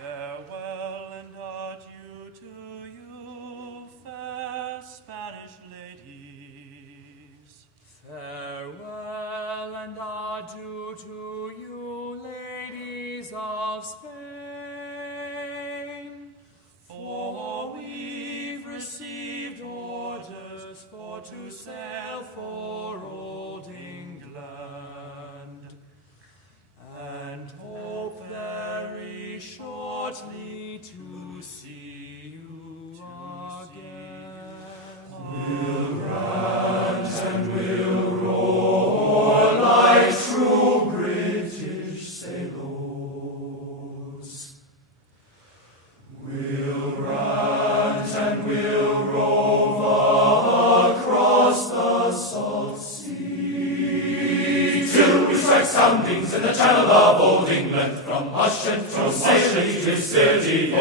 Farewell and adieu to you, fair Spanish ladies. Farewell and adieu to you, ladies of Spain. For we've received orders for to sail for old England, and hope very shortly to see you again. We'll rant and we'll roar like true British sailors. We'll rant and we'll rove across the salt sea, till we strike soundings in the channel of old England, from Ushant to Saley to Scilly.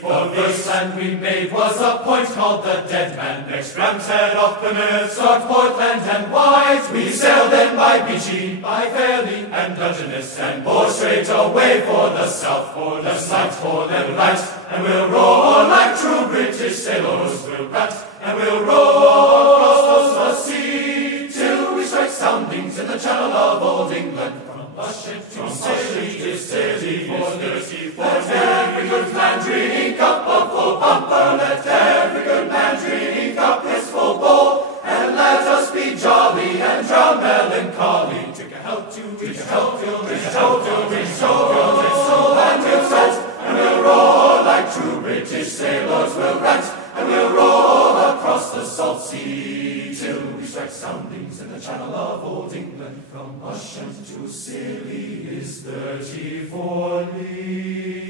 For the first land we made was a point called the Dead Man. Next Ramshead off Plymouth, struck Portland and White. We sailed then by Beachy, by Fairley and Dungeness, and bore straight away for the south, for the sight, for the right. And we'll roar like true British sailors. We'll rant and we'll roar across the sea, till we strike soundings in the channel of old England, from Ushant to Scilly to Scilly. Let every good man drink up a full bumper, let every good man drink up his full bowl, and let us be jolly and drown melancholy. Drink a health to, drink a health to, drink a health to, drink a health and we'll set, and we'll roar like true British sailors. We'll rant and we'll roar across the salt sea, till we strike soundings in the channel of old England, from Ushant to Scilly is 34 leagues.